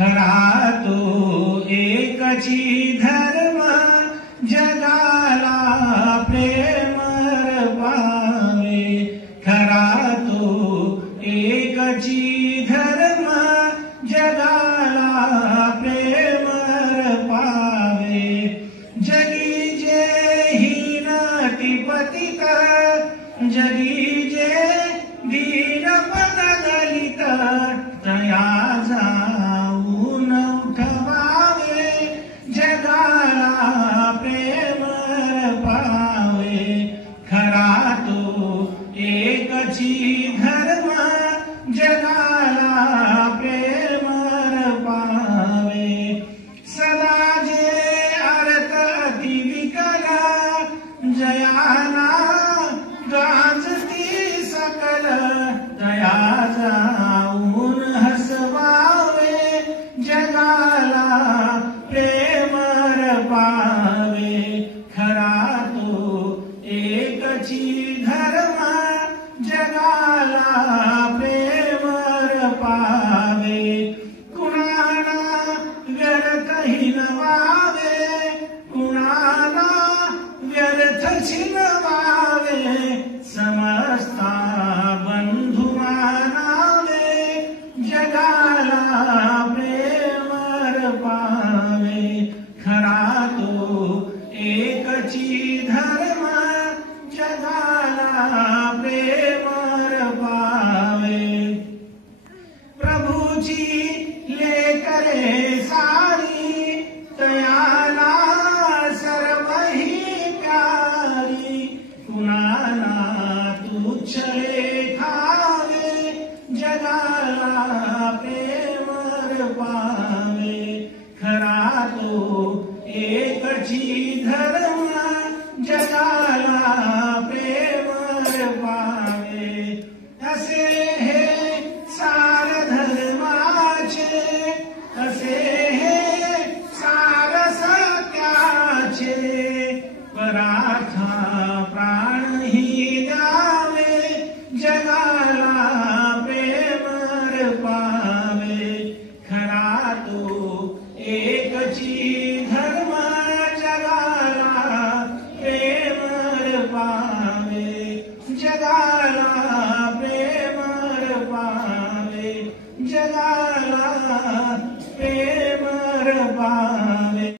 खरा तो एकची धर्म जगाला प्रेम पावे। खरा तो एकची धर्म जगाला प्रेम पावे। जगी जे हीन पतित जगी जे दीन पद दलित तया जाऊन उठवावे। जगाला प्रेम पावे। खरा तो एकची धर्म जगाला प्रेम पावे। सदा जे अर्थ अति विकला जयाला गाजती सकल दया जाऊन हसवावे। जगाला प्रेम पावे। खरा तो एकची धर्म जगाला प्रेम पावे। कुणाला व्यर्थ हिनवावे कुणाला व्यर्थ छिनवावे। समस्ता बंधु मानावे। जगाला प्रेम पावे। खरा तो एकची धर्म जगाला प्रेम पावे। प्रभूची लेकरे सारी तयाला सर्वही प्यारी। कुणाला तुच्छ लेखावे। जगाला प्रेम पावे। खरा तो एकची धर्म जगा